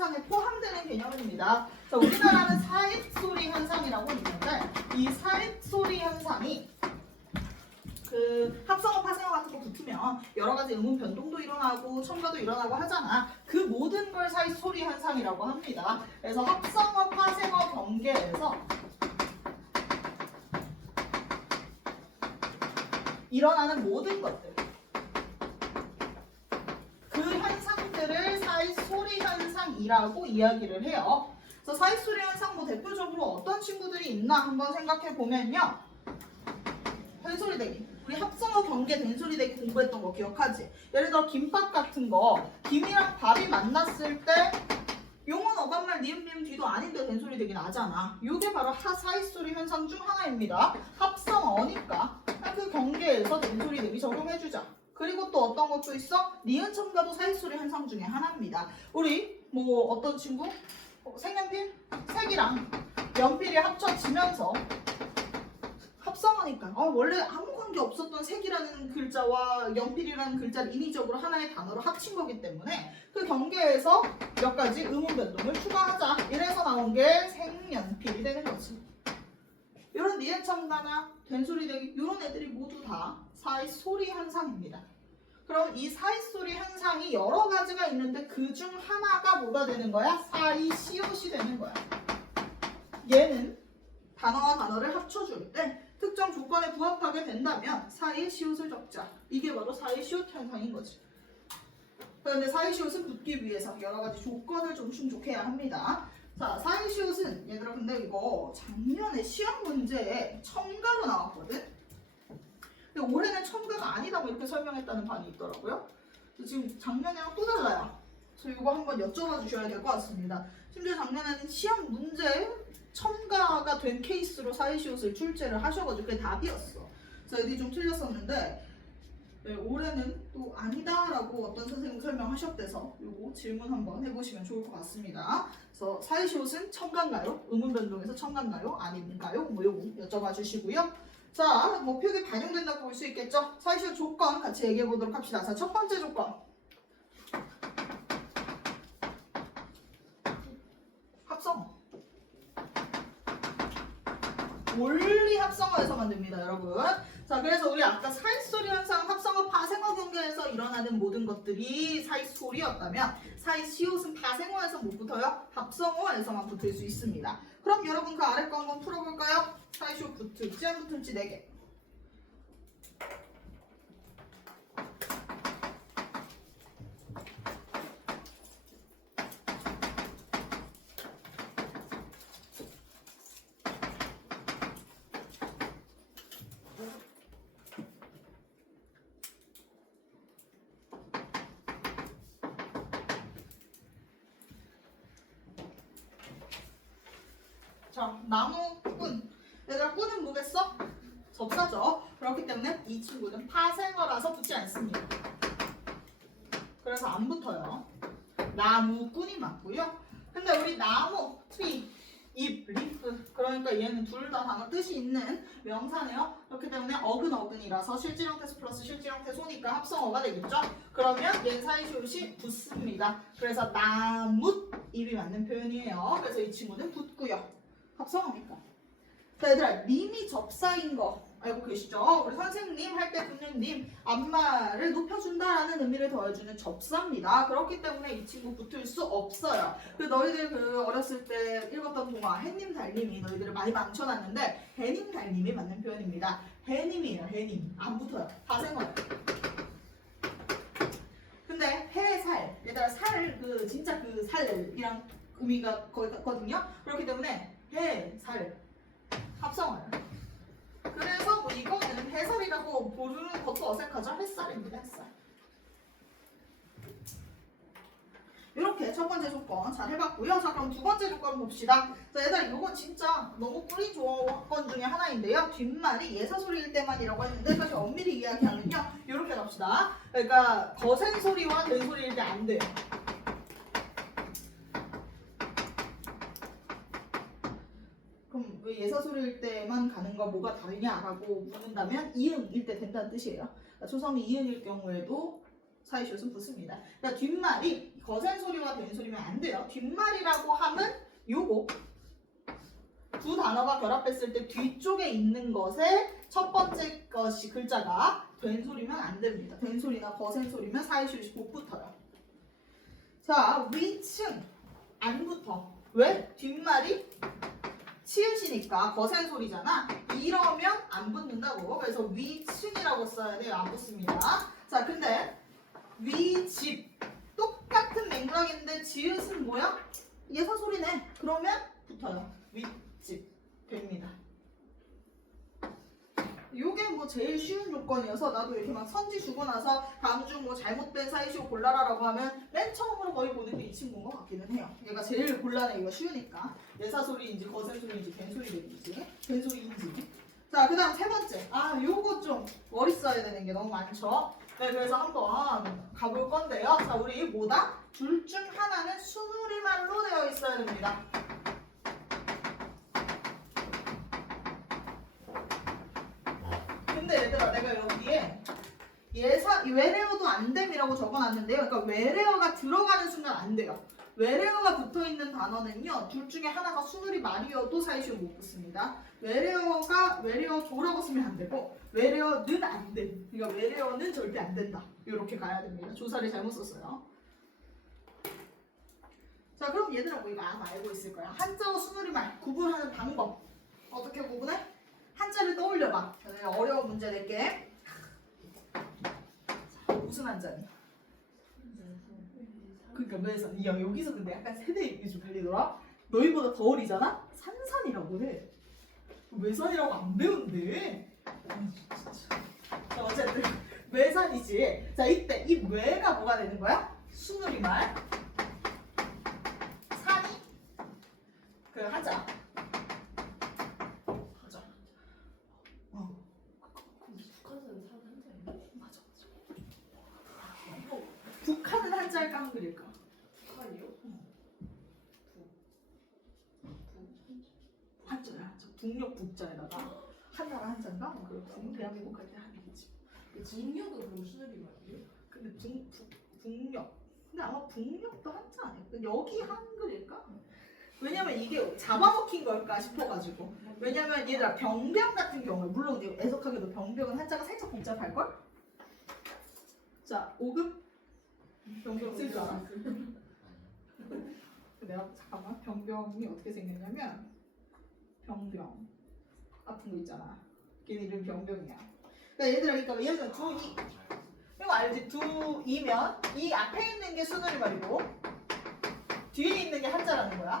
현상에 포함되는 개념입니다. 자, 우리나라는 사입소리 현상이라고 있는데 이 사입소리 현상이 그 합성어, 파생어 같은 거 붙으면 여러 가지 음운 변동도 일어나고 첨가도 일어나고 하잖아. 그 모든 걸 사입소리 현상이라고 합니다. 그래서 합성어, 파생어 경계에서 일어나는 모든 것들, 그 현상들을 사입소리 현상이라고 이야기를 해요. 그래서 사입소리 현상 뭐 대표적으로 어떤 친구들이 있나 한번 생각해 보면요. 된소리대기. 우리 합성어 경계 된소리대기 공부했던 거 기억하지? 예를 들어 김밥 같은 거, 김이랑 밥이 만났을 때 용은 어감말 니은 비음 뒤도 아닌데 된소리대기 나잖아. 이게 바로 사입소리 현상 중 하나입니다. 합성어니까 그 경계에서 된소리대기 적용해주자. 그리고 또 어떤 것도 있어? 니은 첨가도 사입소리 현상 중에 하나입니다. 우리 뭐 어떤 친구? 색연필? 색이랑 연필이 합쳐지면서 합성어니까 원래 아무 관계 없었던 색이라는 글자와 연필이라는 글자를 인위적으로 하나의 단어로 합친 거기 때문에 그 경계에서 몇 가지 음운 변동을 추가하자. 이래서 나온 게 색연필이 되는 거지. 이런 니은 첨가나 된소리대기 이런 애들이 모두 다 사입소리 현상입니다. 그럼 이 사입소리 현상이 여러 가지가 있는데 그 중 하나가 뭐가 되는 거야? 사이시옷이 되는 거야. 얘는 단어와 단어를 합쳐줄 때 특정 조건에 부합하게 된다면 사이시옷을 적자. 이게 바로 사이시옷 현상인 거지. 그런데 사이시옷은 붙기 위해서 여러 가지 조건을 좀 충족해야 합니다. 자, 사이시옷은 얘들아 근데 이거 작년에 시험 문제에 첨가로 나왔거든? 근데 올해는 첨가가 아니다고 이렇게 설명했다는 반이 있더라고요. 그래서 지금 작년이랑 또 달라요. 그래서 이거 한번 여쭤봐 주셔야 될 것 같습니다. 심지어 작년에는 시험 문제에 첨가가 된 케이스로 사이시옷을 출제를 하셔가지고 그게 답이었어. 그래서 애들이 좀 틀렸었는데 네, 올해는 또 아니다라고 어떤 선생님 설명하셨대서 이거 질문 한번 해보시면 좋을 것 같습니다. 그래서 사이시옷은 첨가인가요? 음운 변동에서 첨가인가요? 아닌가요? 뭐 요거 여쭤봐 주시고요. 자, 뭐 표기 반영된다고 볼 수 있겠죠? 사이시옷 조건 같이 얘기해 보도록 합시다. 자, 첫 번째 조건. 합성어. 원리 합성어에서만 됩니다, 여러분. 자, 그래서 우리 아까 사입소리 현상, 합성어, 파생어 경계에서 일어나는 모든 것들이 사입소리였다면 사이시옷은 파생어에서 못 붙어요. 합성어에서만 붙을 수 있습니다. 그럼 여러분 그 아래 거 한번 풀어볼까요? 사이시옷 붙을지 안 붙을지 4개. 자, 나무, 꾼. 얘들아, 꾼은 뭐겠어? 접사죠. 그렇기 때문에 이 친구는 파생어라서 붙지 않습니다. 그래서 안 붙어요. 나무, 꾼이 맞고요. 근데 우리 나무, 트리, 잎, 리프. 그러니까 얘는 둘 다 단어 뜻이 있는 명사네요. 그렇기 때문에 어근어근이라서 실질형태수 플러스 실질형태소니까 합성어가 되겠죠. 그러면 얘는 사이시옷이 붙습니다. 그래서 나무, 잎이 맞는 표현이에요. 그래서 이 친구는 붙고요. 합성어니까. 자, 얘들아, 님이 접사인 거 알고 계시죠? 우리 선생님 할 때 붙는 님, 앞말을 높여준다라는 의미를 더해주는 접사입니다. 그렇기 때문에 이 친구 붙을 수 없어요. 그 너희들 그 어렸을 때 읽었던 동화 해님 달님이 너희들을 많이 망쳐놨는데 해님 달님이 맞는 표현입니다. 해님이에요, 해님. 안 붙어요. 파생어요. 근데 해살, 얘들아 살, 그 진짜 그 살이랑 의미가 거의 같거든요. 그렇기 때문에 해살 합성어예요. 그래서 뭐 이거는 해살이라고 부르는 것도 어색하죠? 햇살입니다. 햇살. 이렇게 첫 번째 조건 잘 해봤고요. 자, 그럼 두 번째 조건 봅시다. 자, 얘들아 이건 진짜 너무 꿀이 조건 중에 하나인데요. 뒷말이 예사소리일 때만이라고 했는데 사실 엄밀히 이야기하면요. 이렇게 갑시다. 그러니까 거센 소리와 된소리일 때 안 돼요. 그럼 왜 예사소리일 때만 가는 거 뭐가 다르냐라고 묻는다면 이응일 때 된다는 뜻이에요. 그러니까 초성이 이응일 경우에도 사이시옷은 붙습니다. 그러니까 뒷말이 거센 소리와 된 소리면 안 돼요. 뒷말이라고 하면 요거 두 단어가 결합했을 때 뒤쪽에 있는 것에 첫 번째 것이 글자가 된 소리면 안 됩니다. 된 소리나 거센 소리면 사이실시 못 붙어요. 자, 위층 안 붙어. 왜? 뒷말이 치읓이니까 거센 소리잖아. 이러면 안 붙는다고. 그래서 위층이라고 써야 돼요. 안 붙습니다. 자, 근데 위집 똑같은 맥락인데 지읒은 뭐야? 예사 소리네. 그러면 붙어요. 윗집 됩니다. 요게 뭐 제일 쉬운 요건이어서 나도 이렇게 막 선지 주고 나서 다음 중 뭐 잘못된 사이시오 골라라라고 하면 맨 처음으로 거의 보는 게 이 친구인 것 같기는 해요. 얘가 제일 곤란해. 이거 쉬우니까. 예사 소리인지 거센 소리인지 된 소리인지 된 소리인지. 자, 그 다음 세 번째. 아, 요거 좀 머리 써야 되는 게 너무 많죠. 네, 그래서 한번 가볼 건데요. 자, 우리 뭐다? 둘 중 하나는 순우리말로 되어 있어야 됩니다. 근데 얘들아, 내가 여기에 외래어도 안 됨이라고 적어놨는데요. 그러니까 외래어가 들어가는 순간 안 돼요. 외래어가 붙어있는 단어는요, 둘 중에 하나가 순우리말이어도 사이시오 못 붙습니다. 외래어 조라고 쓰면 안 되고, 외래어는 안 돼. 그러니까 외래어는 절대 안 된다. 이렇게 가야 됩니다. 조사를 잘못 썼어요. 자, 그럼 얘들아 뭐 이거 아마 알고 있을 거야. 한자와 순우리말 구분하는 방법. 어떻게 구분해? 한자를 떠올려봐. 내가 어려운 문제 낼게. 자, 무슨 한자니? 그러니까 매산. 야, 여기서 근데 약간 세대 얘기 좀 갈리더라. 너희보다 더 어리잖아? 산산이라고 해. 외산이라고 안 배운대. 자, 어쨌든 외산이지. 자, 이때 이 외가 뭐가 되는 거야? 순우리말. 산이 그 하자. 북한은 산 한자예요? 맞아. 북한은 한자일까 한글일까? 북한이요? 한자야. 북녘 북자에다가 한나라 한자인가? 그 대한민국 할 때 한이겠지. 북녘은 그럼 순우리말이에요? 근데 북녘. 근데 아마 북녘도 한자 아니야? 여기 한글일까? 왜냐면 이게 잡아먹힌 걸까 싶어가지고. 왜냐면 얘들아 병병 같은 경우에 물론 이제 애석하게도 병병은 한자가 살짝 복잡할걸? 자, 5급 병병 쓸 줄 알아? 내가 잠깐만 병병이 어떻게 생겼냐면 병병 아픈 거 있잖아. 걔네 이름 병병이야. 그러니까 얘들아 그러니까 예를 들어 두2 이거 알지? 두2면 이 앞에 있는 게 순우리말이고 뒤에 있는 게 한자라는 거야.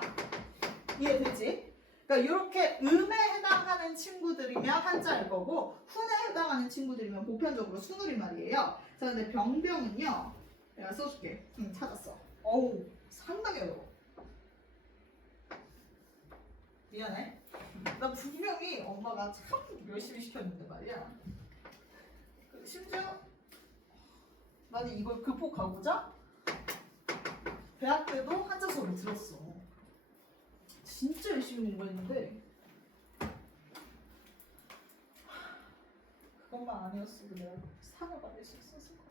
이해되지? 그러니까 이렇게 음에 해당하는 친구들이면 한자일 거고 훈에 해당하는 친구들이면 보편적으로 순우리말이에요. 자, 근데 병병은요. 내가 써줄게. 찾았어. 어우, 상당히 어려워. 미안해. 나 분명히 엄마가 참 열심히 시켰는데 말이야. 심지어 나는 이걸 극복하고자 대학 때도 한자 수업을 들었어. 진짜 열심히 공부했는데 그것만 아니었으면 내가 상을 받을 수 있었을 거야.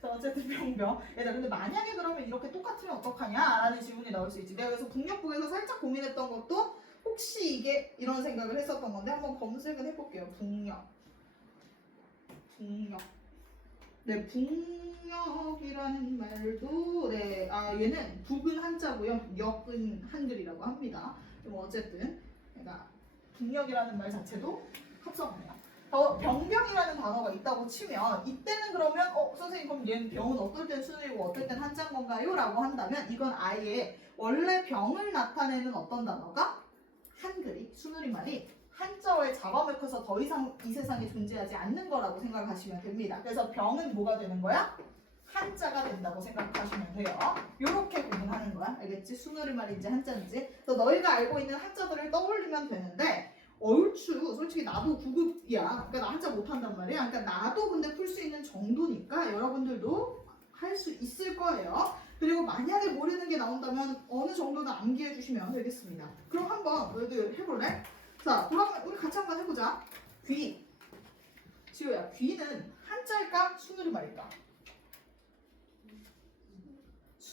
자, 어쨌든 병병. 얘들아 근데 만약에 그러면 이렇게 똑같으면 어떡하냐? 라는 질문이 나올 수 있지. 내가 그래서 북녘북에서 살짝 고민했던 것도 혹시 이게 이런 생각을 했었던 건데 한번 검색을 해볼게요. 북녘. 네, 북녘이라는 말도 네, 얘는 북은 한자고요. 역은 한글이라고 합니다. 뭐 어쨌든 그러니까 북녘이라는 말 자체도 합성어예요. 병병이라는 단어가 있다고 치면 이때는 그러면 선생님 그럼 얘는 병은 어떨 땐 순이고 어떨 땐 한자인 건가요? 라고 한다면 이건 아예 원래 병을 나타내는 어떤 단어가 한글이 순우리말이 한자어에 잡아먹혀서 더 이상 이 세상에 존재하지 않는 거라고 생각하시면 됩니다. 그래서 병은 뭐가 되는 거야? 한자가 된다고 생각하시면 돼요. 요렇게 구분하는 거야. 알겠지? 순우리말인지 한자인지. 그래서 너희가 알고 있는 한자들을 떠올리면 되는데 얼추 솔직히 나도 9급이야. 그러니까 나 한자 못한단 말이야. 그러니까 나도 근데 풀 수 있는 정도니까 여러분들도 할 수 있을 거예요. 그리고 만약에 모르는 게 나온다면 어느 정도는 암기해 주시면 되겠습니다. 그럼 한번 너희들 해볼래? 자, 그러면 우리 같이 한번 해보자. 귀. 지효야, 귀는 한자일까? 순우리말일까?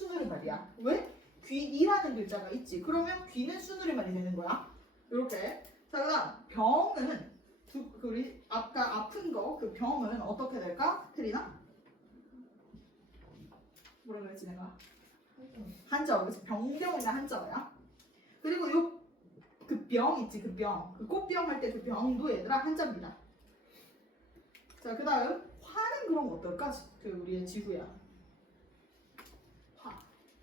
수누리말이야. 왜? 귀이라는 글자가 있지. 그러면 귀는 수누리말이 되는 거야. 이렇게. 자, 그다음 병은 우리 아까 아픈 거 그 병은 어떻게 될까? 테리나? 뭐라 그랬지 내가? 한자어. 그래서 병병이나 한자어야. 그리고 요 그 병 있지 그 병. 그 꽃병 할 때 그 병도 얘들아 한자입니다. 자, 그다음 화는 그럼 어떨까? 그 우리의 지구야. 화.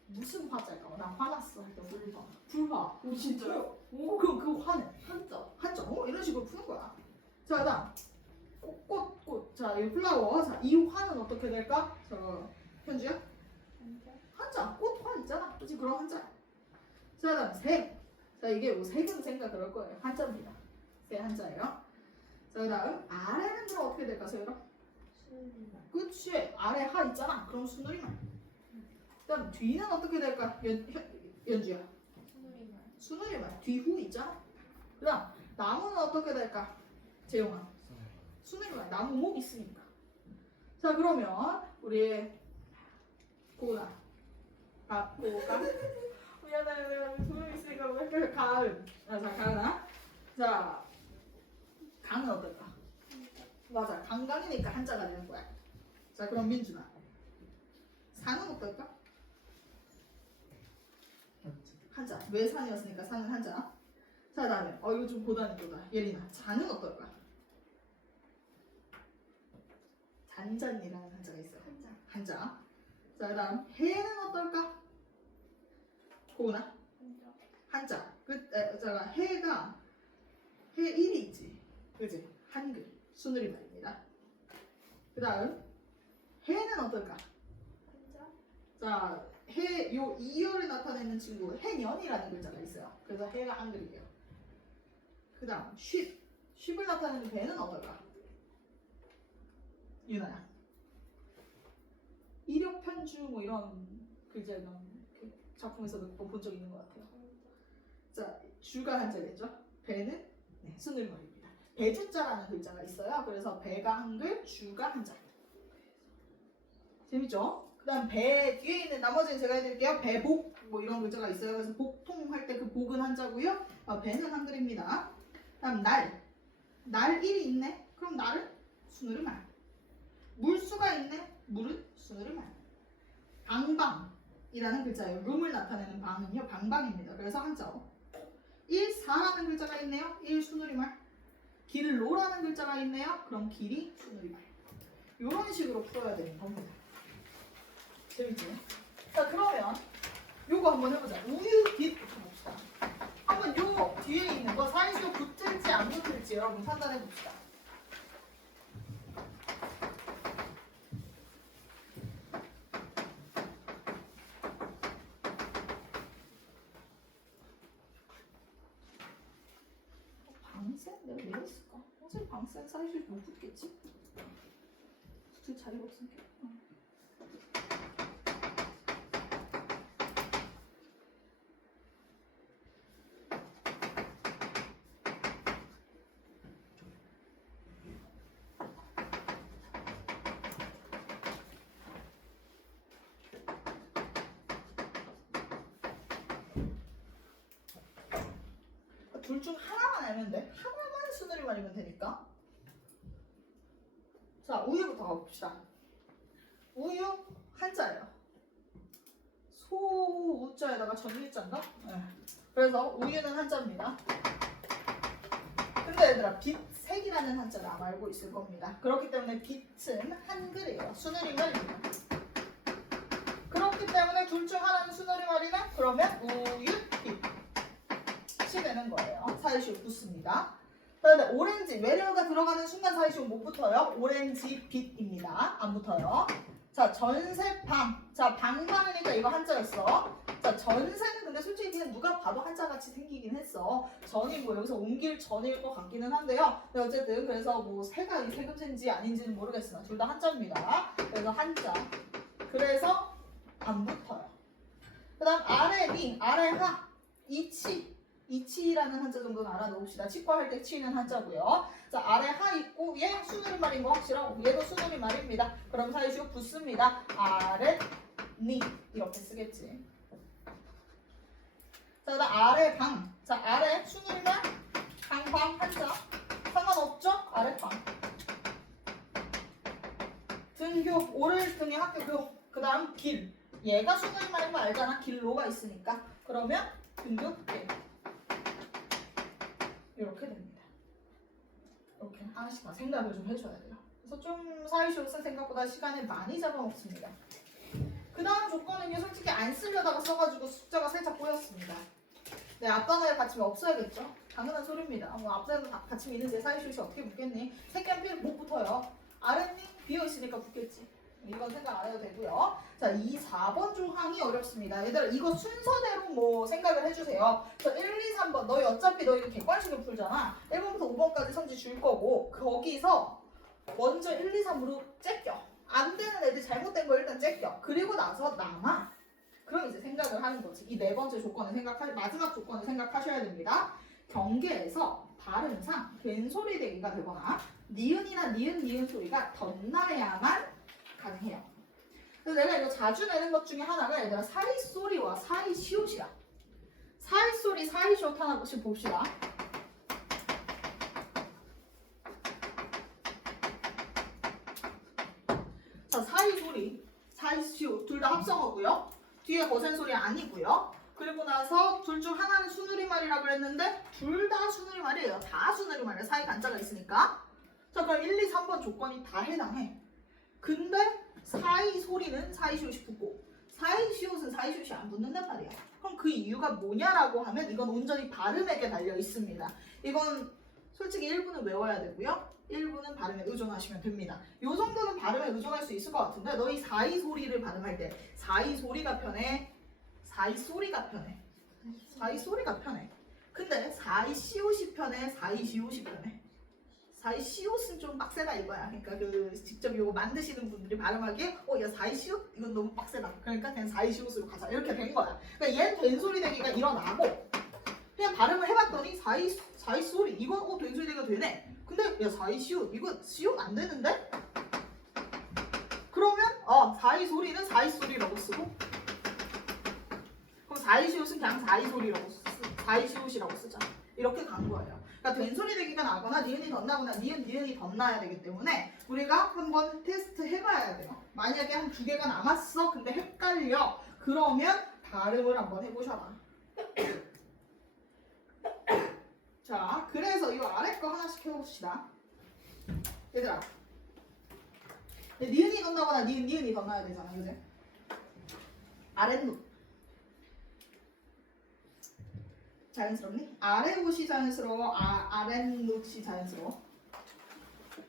무슨 화자일까? 나 화났어 할 때 불화. 불화. 오 진짜요? 그럼 그 화는 한자. 한자. 이런 식으로 푸는 거야. 자, 그다음 꽃. 자, 이 플라워. 자, 이 화는 어떻게 될까? 저 현주야? 한자. 꽃화 있잖아. 그치? 그럼 한자야. 자, 그다음 색. 자, 이게 뭐 색은 생각 그럴 거예요. 한자입니다. 색 한자예요. 자, 그다음 아래는 그럼 어떻게 될까? 세율아? 수누리말. 그치. 아래 하 있잖아. 그럼 수누리말. 그다음 뒤는 어떻게 될까? 연주야. 수누리말. 수누리말. 뒤후 있잖아. 그다음 나무는 어떻게 될까? 재용아. 수누리말. 나무 목 있으니까. 자, 그러면 우리 고나. 고가. 미안해, 내가 두명 있으니까 왜 가을. 자, 가은아. 자, 강은 어떨까? 맞아. 강강이니까 한자가 되는 거야. 자, 그럼 민준아. 산은 어떨까? 한자. 왜 산이었으니까 산은 한자. 자, 다음에 이거 좀 고단했다. 예린아. 잔은 어떨까? 잔잔이라는 한자가 있어요. 한자. 한자. 자, 그다음 해는 어떨까? 고나. 한자. 한자. 제가 해가 해 1이 있지. 그지? 한글. 수누리말입니다. 그다음 해는 어떨까? 한자. 자, 해 요 2열에 나타내는 친구 해년이라는 글자가 있어요. 그래서 해가 한글이에요. 그다음 쉽을 나타내는 배는 어떨까? 유나야. 이력편주 뭐 이런 글자 이런 작품에서도 본 적 있는 것 같아요. 자, 주가 한자겠죠? 배는 수누리말입니다. 배주자라는 글자가 있어요. 그래서 배가 한글, 주가 한자. 재밌죠? 그다음 배 뒤에 있는 나머지는 제가 해드릴게요. 배복 뭐 이런 글자가 있어요. 그래서 복통할 때 그 복은 한자고요. 배는 한글입니다. 그다음 날 1이 있네. 그럼 날은 수누리말. 물수가 있네. 물은 수누리말. 방방이라는 글자예요. 룸을 나타내는 방은요 방방입니다. 그래서 한자어. 4라는 글자가 있네요. 수누리말. 길로라는 글자가 있네요. 그럼 길이 수누리말. 이런 식으로 풀어야 되는 겁니다. 재밌지? 자, 그러면 요거 한번 해보자. 우유 빛부터 봅시다. 한번 요 뒤에 있는 거 사이즈가 붙을지 안 붙을지 여러분 판단해 봅시다. 방센? 내가 왜 했을까? 어차피 방센 사이즈 못 붙겠지? 붙을 자리가 없으니까. 둘 중 하나만 알면 돼. 하나만 수누리말이면 되니까. 자, 우유부터 가봅시다. 우유 한자예요. 소우자에다가 전유자인가? 네. 그래서 우유는 한자입니다. 근데 얘들아 빛색이라는 한자를 아마 알고 있을 겁니다. 그렇기 때문에 빛은 한글이에요. 수누리말입니다. 그렇기 때문에 둘 중 하나는 수누리말이면 그러면 우유, 빛. 되는 거예요. 사이시오 붙습니다. 그런데 오렌지 외래어가 들어가는 순간 사이시오 못 붙어요. 오렌지 빛입니다. 안 붙어요. 자, 전세방. 자, 방방이니까 이거 한자였어. 자, 전세는 근데 솔직히 그냥 누가 봐도 한자같이 생기긴 했어. 전이 뭐 여기서 옮길 전일 것 같기는 한데요. 근데 어쨌든 그래서 뭐 새가 이 세금세인지 아닌지는 모르겠으나 둘 다 한자입니다. 그래서 한자. 그래서 안 붙어요. 그 다음 아래 니, 아래 하, 이치. 이치라는 한자 정도는 알아놓읍시다. 치과할 때 치는 한자고요. 자, 아래 하 있고 얘 수누리말인 거 확실하고 얘도 수누리말입니다. 그럼 사이시오 붙습니다. 아래 니 이렇게 쓰겠지. 자, 그다음 아래 방. 자, 아래 순일만 방방 한자 상관없죠? 아래 방. 등교 오를 등의 학교 그다음 길. 얘가 순일만인 거 알잖아. 길로가 있으니까. 그러면 등교길. 이렇게 됩니다. 이렇게 하나씩 다 생각을 좀 해줘야 돼요. 그래서 좀 사이쇼스 생각보다 시간을 많이 잡아먹습니다. 그 다음 조건은요, 솔직히 안 쓰려다가 써가지고 숫자가 살짝 꼬였습니다. 네, 앞단어에 받침이 없어야겠죠? 당연한 소리입니다. 뭐 앞단어 받침이 있는데 사이쇼스 어떻게 붙겠니? 색연필 못 붙어요. 아랫니 비어있으니까 붙겠지. 이건 생각 안 해도 되고요. 자, 2, 4번 조항이 어렵습니다. 얘들아, 이거 순서대로 뭐 생각을 해주세요. 저 1, 2, 3번. 너희 어차피 너희 객관식을 풀잖아. 1번부터 5번까지 성지 줄 거고 거기서 먼저 1, 2, 3으로 째껴. 안 되는 애들 잘못된 거 일단 째껴. 그리고 나서 남아. 그럼 이제 생각을 하는 거지. 이 네 번째 조건을 마지막 조건을 생각하셔야 됩니다. 경계에서 발음상 된소리 대기가 되거나 니은이나 니은 소리가 덧나야만 가능해요. 그래서 내가 이거 자주 내는 것 중에 하나가 얘들아 사이소리와 사이시옷이야. 사이소리, 사이시옷 하나씩 봅시다. 자, 사이소리, 사이시옷 둘 다 합성어고요. 뒤에 거센 소리 아니고요. 그리고 나서 둘 중 하나는 순우리말이라고 그랬는데 둘 다 순우리말이에요. 다 순우리말이에요. 사이 간자가 있으니까. 자, 그럼 1, 2, 3번 조건이 다 해당해. 근데 사이 소리는 사이시옷이 붙고 사이시옷은 사이시옷이 안 붙는단 말이야. 그럼 그 이유가 뭐냐라고 하면 이건 온전히 발음에게 달려 있습니다. 이건 솔직히 1부는 외워야 되고요. 1부는 발음에 의존하시면 됩니다. 요 정도는 발음에 의존할 수 있을 것 같은데 너희 사이 소리를 발음할 때 사이 소리가 편해? 사이 소리가 편해? 사이 소리가 편해. 근데 사이 시옷이 편해? 사이 시옷이 편해? 사이 시옷은 좀 빡세다 이거야. 그러니까 그 직접 이거 만드시는 분들이 발음하기에 야 사이 시옷 이건 너무 빡세다. 그러니까 그냥 사이 시옷으로 가자 이렇게 된 거야. 그러니까 얘는 된소리 대기가 일어나고 그냥 발음을 해봤더니 사이 소리 이건 된소리 대기가 되네. 근데 야 사이 시옷 이거 시옷 안 되는데? 그러면 사이 소리는 사이 소리라고 쓰고 그럼 사이 시옷은 그냥 사이 소리라고 사이 시옷이라고 쓰자. 이렇게 간 거예요. 그러니까 된소리 대기가 나거나 니은이 덧나거나 니은이 덧나야 되기 때문에 우리가 한번 테스트 해봐야 돼요. 만약에 한 두 개가 남았어. 근데 헷갈려. 그러면 발음을 한번 해보셔라. 자, 그래서 이 아래 거 하나씩 해봅시다. 얘들아, 니은이 덧나거나 니은이 덧나야 되잖아, 그지? 아랫노 자연스럽니? 아래 옷이 자연스러워? 아랫노이 자연스러워?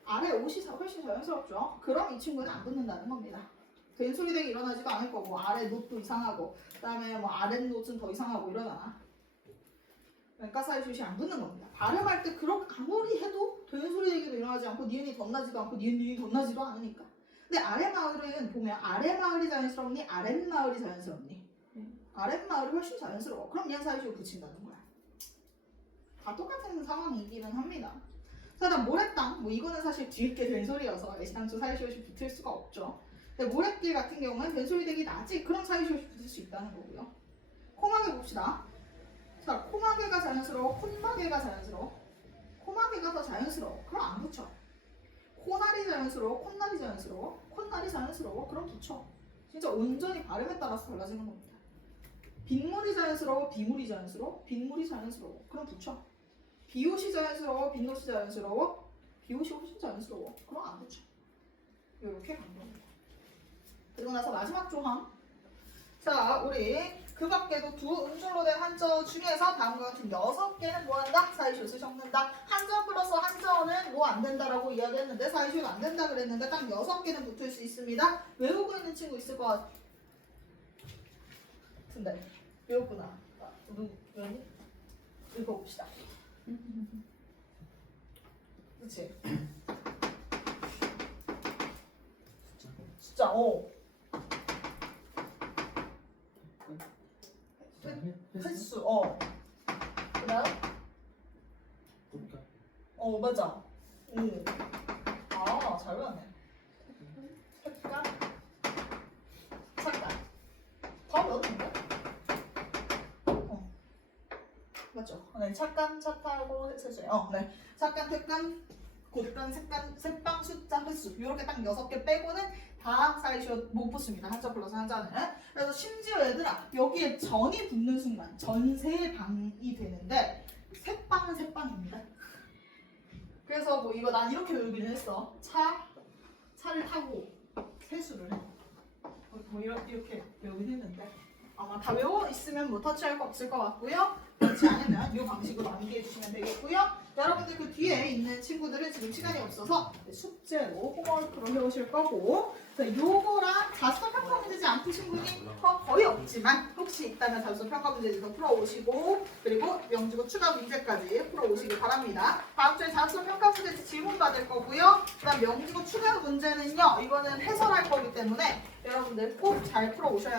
아래 옷이 훨씬 자연스럽죠? 그럼 이 친구는 안 붙는다는 겁니다. 된소리 대기 일어나지도 않을 거고 아래 노도 이상하고 그 다음에 뭐 아랫노은 더 이상하고 이러잖아. 그러니까 사이슛이 안 붙는 겁니다. 발음할 때 그렇게 아무리 해도 된소리 대기도 일어나지 않고 니은이 덧나지도 않고 니은이 덧나지도 않으니까. 근데 아래 마을은 보면 아래 마을이 자연스럽니? 아랫 마을이 자연스럽니? 아랫 마을이 훨씬 자연스러워. 그럼 얘 사이슛을 붙인다는 거야. 다 똑같은 상황이기는 합니다. 자, 다음 모래땅. 뭐 이거는 사실 뒤늦게 된소리여서 애시당초 사이쇼시 붙을 수가 없죠. 근데 모래길 같은 경우는 된소리 대기 나지? 그럼 사이쇼시 붙을 수 있다는 거고요. 코마개 봅시다. 자, 코마개가 자연스러워? 콧마개가 자연스러워? 코마개가 더 자연스러워. 그럼 안 붙여. 코날이 자연스러워? 콧날이 자연스러워? 콧날이 자연스러워? 그럼 붙여. 진짜 온전히 발음에 따라서 달라지는 겁니다. 빗물이 자연스러워? 비물이 자연스러워? 빗물이 자연스러워. 그럼 붙여. 비옷이 자연스러워? 빗옷이 자연스러워? 비옷이 훨씬 자연스러워. 그럼 안 붙여. 이렇게 간 겁니다. 그리고 나서 마지막 조항. 자, 우리 그 밖에도 두 음절로 된 한자 중에서 다음과 같은 6개는 뭐 한다? 사이슛을 적는다. 한자 플러스 한자어는 뭐 안 된다라고 이야기했는데 사이슛 안 된다 그랬는데 딱 6개는 붙을 수 있습니다. 외우고 있는 친구 있을 것 같은데. 외웠구나. 누구 외웠니? 읽어봅시다. 그치? 숫자 횟수 그다음 맞아. 잘 외웠네. 색깔, 착각. 맞죠? 네, 착간, 차타고 세수예요. 네, 착간, 택간, 곧간, 색간, 색방, 숫자, 횟수 이렇게 딱 6개 빼고는 다 사이시옷 못 붙습니다. 한자 플러스 한자는. 그래서 심지어 얘들아 여기에 전이 붙는 순간 전세방이 되는데 색방은 색방입니다. 그래서 뭐 이거 난 이렇게 외우긴 했어. 차를 타고 세수를 해. 뭐 이렇게 외우긴 했는데 아마 다 외워 있으면 뭐 터치할 거 없을 것 같고요. 그렇지 않으면 이 방식으로 암기해 주시면 되겠고요. 여러분들 그 뒤에 있는 친구들은 지금 시간이 없어서 숙제로 홈워크로 해오실 거고, 요거랑 자소 평가 문제지 안 푸신 분이 거의 없지만 혹시 있다면 자소 평가 문제지도 풀어오시고 그리고 명주고 추가 문제까지 풀어오시기 바랍니다. 다음 주에 자소 평가 문제지 질문 받을 거고요. 그다음 명주고 추가 문제는요, 이거는 해설할 거기 때문에 여러분들 꼭 잘 풀어오셔야